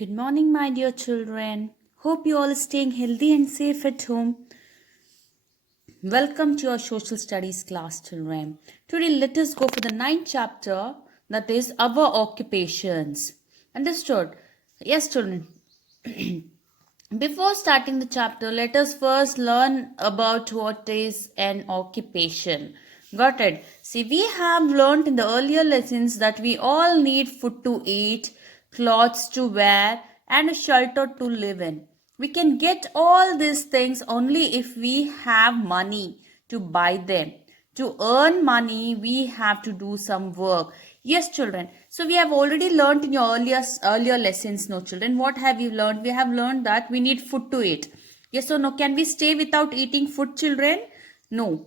Good morning, my dear children. Hope you all are staying healthy and safe at home. Welcome to your social studies class, children. Today, let us go for the ninth chapter, that is our occupations. Understood? Yes, children. Before starting the chapter, let us first learn about what is an occupation. Got it? See, we have learned in the earlier lessons that we all need food to eat, clothes to wear, and a shelter to live in. We can get all these things only if we have money to buy them. To earn money, we have to do some work. Yes, children. So we have already learned in your earlier lessons, no children. What have you learned? We have learned that we need food to eat. Yes or no? Can we stay without eating food, children? No.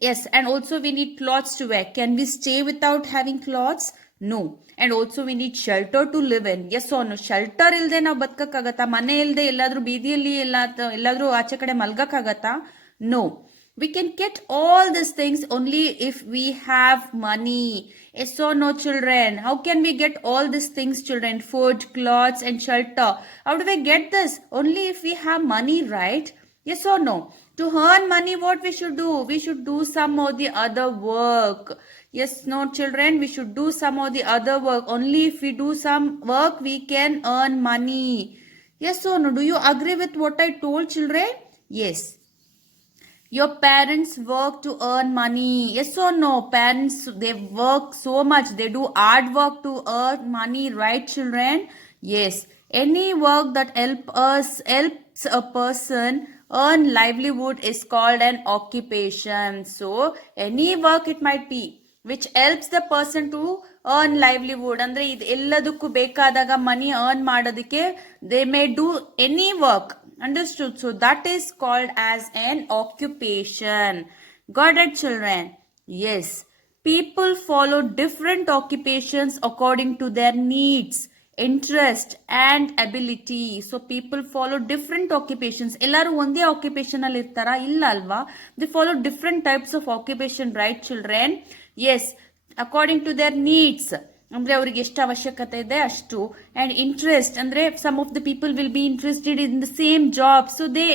Yes, and also we need clothes to wear. Can we stay without having clothes? No. And also we need shelter to live in. Yes or no? Shelter ಇಲ್ಲದೆ ನಾವು ಬದುಕಕ್ಕಾಗತ್ತಾ? ಮನೆ ಇಲ್ಲದೆ ಎಲ್ಲಾದ್ರೂ ಬೀದಿಯಲ್ಲಿ ಎಲ್ಲಾದ್ರೂ ಆಚೆ ಕಡೆ ಮಲ್ಗಕ್ಕಾಗತ್ತಾ? No. We can get all these things only if we have money. Yes or no, children? How can we get all these things, children? Food, clothes, and shelter. How do we get this? Only if we have money, right? Yes or no? To earn money, what we should do? We should do some or the other work. Yes, no, children? We should do some or the other work. Only if we do some work, we can earn money. Yes or no? Do you agree with what I told, children? Yes. Your parents work to earn money. Yes or no? Parents, they work so much. They do hard work to earn money, right, children? Yes. Any work that helps a person earn livelihood is called an occupation. So any work it might be which helps the person to earn livelihood. ಅಂದ್ರೆ ಇದು ಎಲ್ಲದಕ್ಕೂ ಬೇಕಾದಾಗ ಮನಿ earn ಮಾಡೋದಕ್ಕೆ they may do any work. Understood? So that is called as an occupation. Got it, children? Yes. People follow different occupations according to their needs, interest and ability. So people follow different occupations. ಎಲ್ಲರೂ ಒಂದೇ occupation ಅಲ್ಲಿ ಇರ್ತಾರಾ? ಇಲ್ಲ ಅಲ್ವಾ? They follow different types of occupation, right, children? Yes, according to their needs. ಅಂದ್ರೆ ಅವ್ರಿಗೆ ಎಷ್ಟು ಅವಶ್ಯಕತೆ ಇದೆ ಅಷ್ಟು. ಅಂಡ್ ಇಂಟ್ರೆಸ್ಟ್ ಅಂದ್ರೆ some of the people will be interested in the same job, so they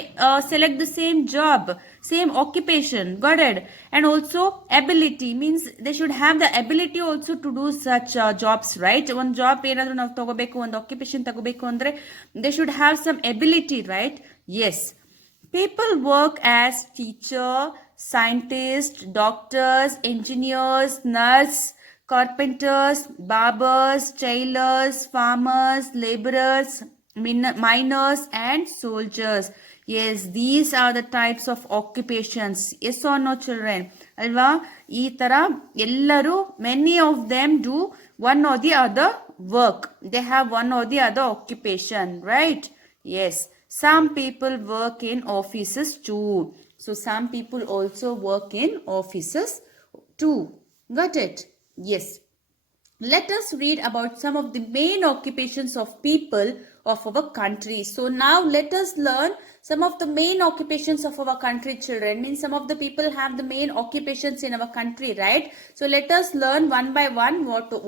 select the same job, same occupation. Got it? And also ability means they should have the ability also to do such jobs, right? ಒಂದು job ಏನಾದ್ರು ನಾವು ತಗೋಬೇಕು, ಒಂದು occupation ತಗೋಬೇಕು ಅಂದ್ರೆ they should have some ability, right? Yes. People work as teacher, scientist, doctors, engineers, nurse, carpenters, barbers, tailors, farmers, laborers, miners, and soldiers. Yes, these are the types of occupations. Yes or no, children? Alva? Ee tara ellaru, many of them do one or the other work. They have one or the other occupation, right? Yes. Some people work in offices too. So some people also work in offices too. Got it? Yes. Let us read about some of the main occupations of people of our country. So now let us learn some of the main occupations of our country, children. Means some of the people have the main occupations in our country, right? So let us learn one by one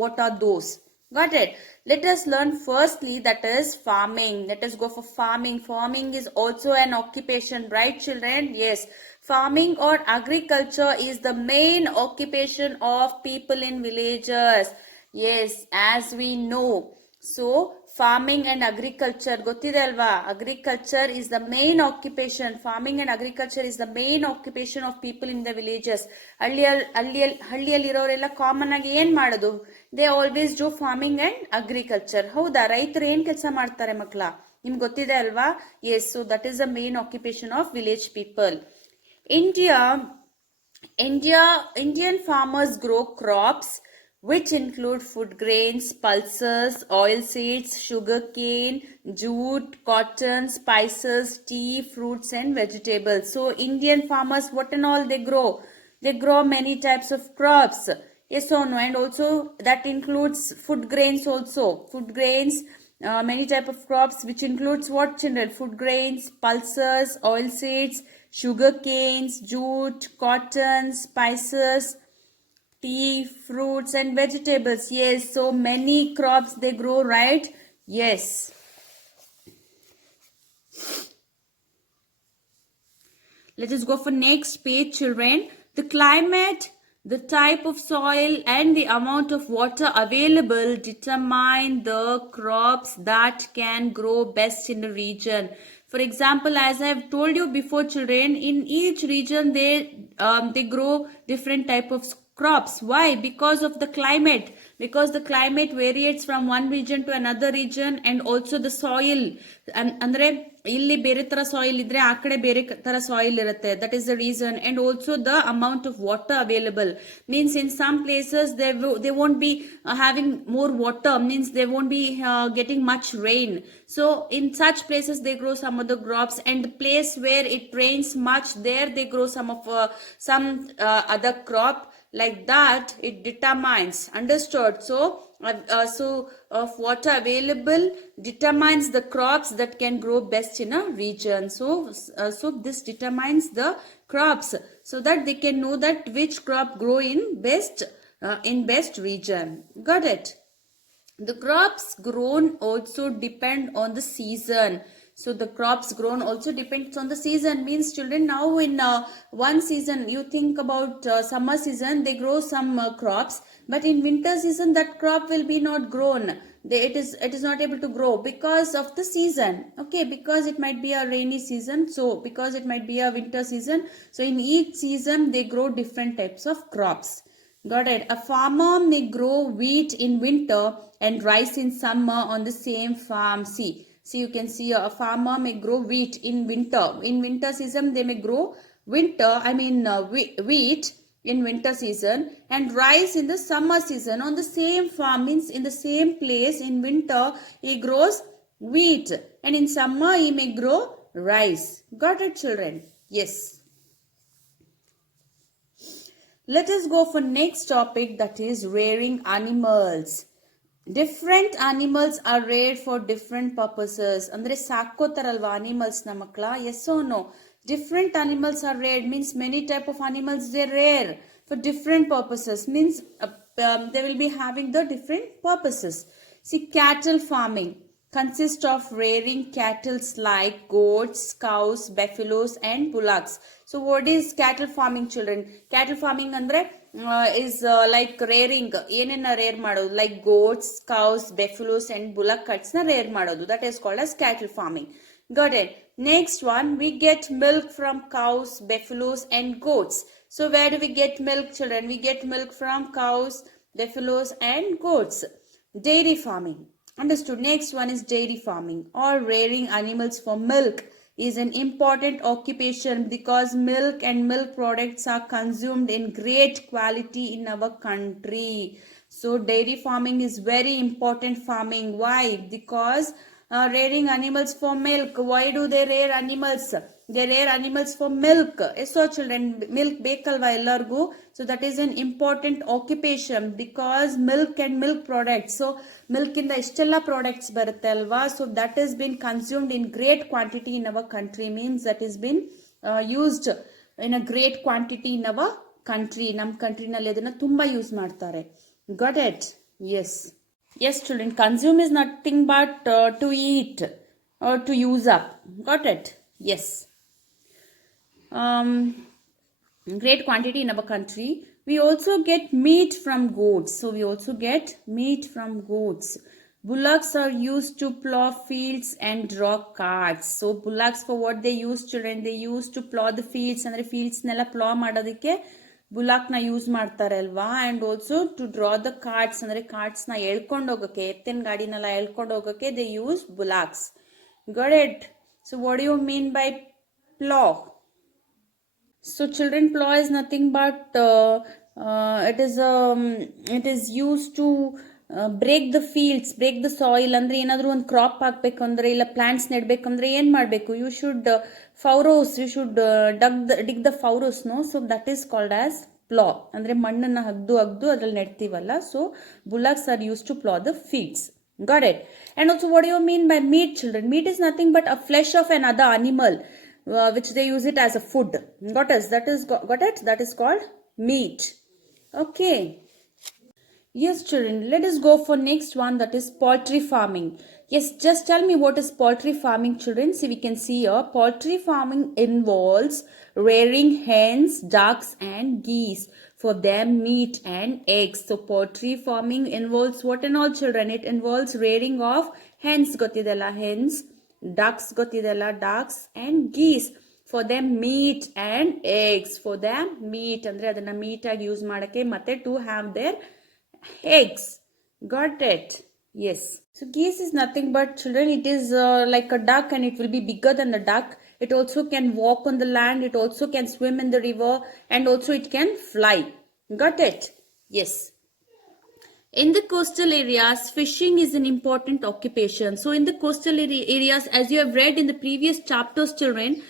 what are those. Got it? Let us learn firstly, that is farming. Let us go for farming. Farming is also an occupation, right, children? Yes. Farming or agriculture is the main occupation of people in villages. Yes, as we know. So farming and agriculture ಗೊತ್ತಿದೆ ಅಲ್ವಾ? Agriculture is the main occupation. Farming and agriculture is the main occupation of people in the villages. ಹಳ್ಳಿಯಲ್ಲಿರೋರೆಲ್ಲ common ಆಗಿ ಏನ್ ಮಾಡೋದು? They always do farming and agriculture. ಹೌದಾ? ರೈತರು ಏನ್ ಕೆಲಸ ಮಾಡ್ತಾರೆ ಮಕ್ಕಳ? ನಿಮ್ಗೆ ಗೊತ್ತಿದೆ ಅಲ್ವಾ? Yes. So that is the main occupation of village people. Indian farmers grow crops which include food grains, pulses, oilseeds, sugarcane, jute, cotton, spices, tea, fruits and vegetables. So Indian farmers, what and all they grow? They grow many types of crops. Yes or no? And also that includes food grains also. Food grains, many type of crops which includes what, children? Food grains, pulses, oilseeds, sugar canes, jute, cotton, spices, tea, fruits and vegetables. Yes, so many crops they grow, right? Yes. Let us go for next page, children. The climate, the type of soil and the amount of water available determine the crops that can grow best in the region. For example, as I have told you before, children, in each region they grow different type of crops. Why? Because of the climate. Because the climate varies from one region to another region, and also the soil. ಅಂದ್ರೆ ಇಲ್ಲಿ ಬೇರೆ ತರ soil ಇದ್ರೆ ಆ ಕಡೆ ಬೇರೆ ತರ soil ಇರುತ್ತೆ. That is the reason. And also the amount of water available means in some places they won't be having more water, means they won't be getting much rain. So in such places they grow some of the crops, and the place where it rains much, there they grow some other crop. Like that it determines. Understood? So of water available determines the crops that can grow best in a region. So this determines the crops, so that they can know that which crop grow in best region. Got it? The crops grown also depend on the season. So the crops grown also depends on the season. Means, children, now in one season, you think about summer season, they grow some crops, but in winter season that crop will be not grown. It is not able to grow because of the season. Okay, because it might be a rainy season, so because it might be a winter season, so in each season they grow different types of crops. Got it? A farmer may grow wheat in winter and rice in summer on the same farm. See, you can see a farmer may grow wheat in winter. In winter season, they may grow wheat in winter season, and rice in the summer season on the same farm. Means in the same place, in winter he grows wheat, and in summer he may grow rice. Got it, children? Yes. Let us go for next topic, that is rearing animals. Different animals are reared for different purposes. Andre sakotaralva animals na makla? Yes or no? Different animals are reared means many type of animals they rear for different purposes. Means they will be having the different purposes. See, cattle farming consists of rearing cattle like goats, cows, buffaloes and bullocks. So what is cattle farming, children? Cattle farming andre is like rearing. ಏನನ್ನ rear ಮಾಡೋದು? Like goats, cows, buffaloes and bullock carts na rear ಮಾಡೋದು. That is called as cattle farming. Got it? Next one, we get milk from cows, buffaloes and goats. So where do we get milk, children? We get milk from cows, buffaloes and goats. Dairy farming. Understood? Next one is dairy farming, or rearing animals for milk is an important occupation because milk and milk products are consumed in great quality in our country. So dairy farming is very important farming. Why? Because rearing animals for milk. Why do they rear animals? They rear animals for milk. So children, milk bekalva ellargu. So that is an important occupation because milk and milk products. So milk in the ishtella products barutte alva. So that has been consumed in great quantity in our country. Means that has been used in a great quantity in our country. Nam country nalli adana tumba use ಮಾಡ್ತಾರೆ. Got it? Yes. Yes, children, consume is nothing but to eat or to use up. Got it? Yes. Great quantity in our country. We also get meat from goats. So we also get meat from goats. Bullocks are used to plow fields and draw carts. So bullocks, for what they use, children? They use to plow the fields. Andre fields nella plow ಮಾಡೋದಕ್ಕೆ ಬುಲಾಕ್ ನ use ಮಾಡ್ತಾರೆ ಅಲ್ವಾ. And also to draw the carts, ಅಂದ್ರೆ carts ನ ಎಳ್ಕೊಂಡು ಹೋಗಕ್ಕೆ, ಎತ್ತಿನ ಗಾಡಿನೆಲ್ಲ ಎಳ್ಕೊಂಡು ಹೋಗಕ್ಕೆ they use bullocks. Got it? So what do you mean by plough? So children, plow is nothing but it is used to break the fields, break the soil. ಅಂದ್ರೆ ಏನಾದರೂ ಒಂದು ಕ್ರಾಪ್ ಹಾಕ್ಬೇಕಂದ್ರೆ ಇಲ್ಲ ಪ್ಲಾಂಟ್ಸ್ ನೆಡ್ಬೇಕಂದ್ರೆ ಏನ್ ಮಾಡಬೇಕು? You should dig the furrows, no? So that is called as plow. ಅಂದ್ರೆ ಮಣ್ಣನ್ನ ಹಗ್ದು ಅದ್ರಲ್ಲಿ ನೆಡ್ತೀವಲ್ಲ. So bullocks are used to plow the fields. Got it? And also, what do you mean by meat, children? Meat is nothing but a flesh of another animal, which they use it as a food. Got it? That is called meat. Okay. Yes, children, let us go for next one, that is poultry farming. Yes, just tell me what is poultry farming, children. See, we can see here poultry farming involves rearing hens, ducks, and geese for them meat and eggs. So, poultry farming involves what and all, children? It involves rearing of hens, gotidella hens, ducks, gotidella ducks, and geese for them meat and eggs. For them meat ಅಂದ್ರೆ ಅದನ್ನ meat ಆಗಿ use ಮಾಡಕ್ಕೆ ಮತ್ತೆ to have their eggs. Got it? Yes. So geese is nothing but, children, it is like a duck, and it will be bigger than the duck. It also can walk on the land. It also can swim in the river, and also it can fly. Got it? Yes. In the coastal areas, fishing is an important occupation. So, in the coastal areas, as you have read in the previous chapters, children,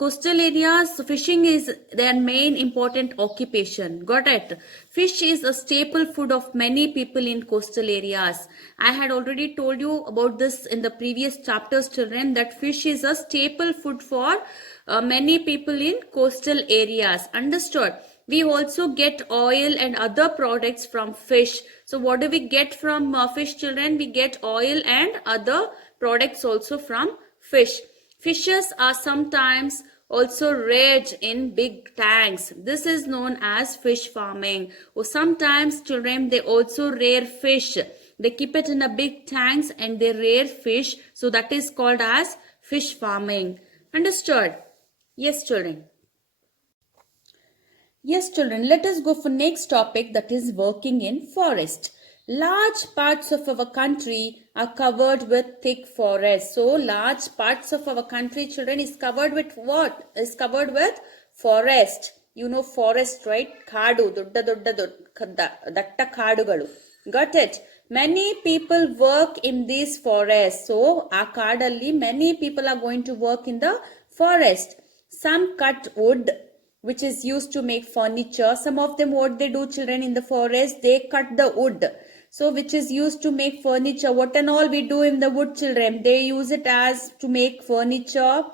coastal areas, fishing is their main important occupation. Got it? Fish is a staple food of many people in coastal areas. I had already told you about this in the previous chapters, children, that fish is a staple food for many people in coastal areas. Understood? We also get oil and other products from fish. So what do we get from fish, children? We get oil and other products also from fish. Fishes are sometimes also reared in big tanks. This is known as fish farming. Or sometimes, children, they also rear fish. They keep it in a big tanks and they rear fish. So that is called as fish farming. Understood? Yes, children. Yes, children, let us go for next topic, that is working in forest. Large parts of our country are covered with thick forest. So, large parts of our country, children, is covered with what? Is covered with forest. You know forest, right? Kadu, datta kadugalu. Got it? Many people work in these forests. So, a kadalli, many people are going to work in the forest. Some cut wood, which is used to make furniture. Some of them, what they do, children, in the forest, they cut the wood. So which is used to make furniture. What and all we do in the wood, children? They use it as to make furniture,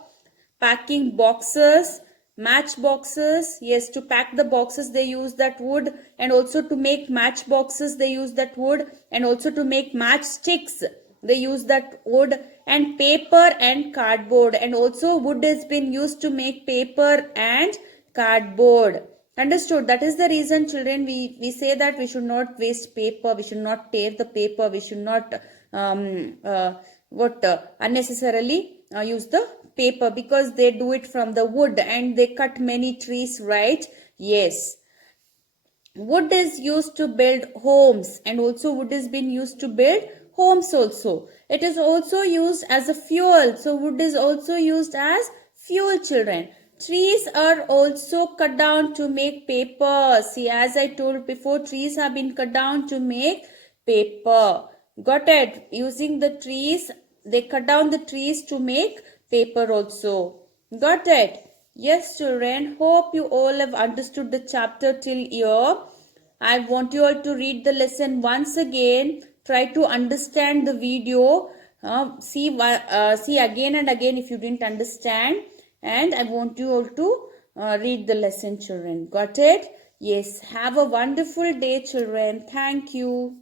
packing boxes, match boxes. Yes, to pack the boxes they use that wood, and also to make match boxes they use that wood, and also to make match sticks they use that wood, and paper and cardboard. And also wood has been used to make paper and cardboard. Understood? That is the reason, children, we say that we should not waste paper, we should not tear the paper, we should not unnecessarily use the paper, because they do it from the wood and they cut many trees, right? Yes. Wood is used to build homes, and also wood is been used to build homes also. It is also used as a fuel. So wood is also used as fuel, children. Trees are also cut down to make paper. See, as I told before, trees have been cut down to make paper. Got it? Using the trees, they cut down the trees to make paper also. Got it? Yes, children. Hope you all have understood the chapter till here. I want you all to read the lesson once again. Try to understand the video. See again and again if you didn't understand. And I want you all to read the lesson, children. Got it? Yes. Have a wonderful day, children. Thank you.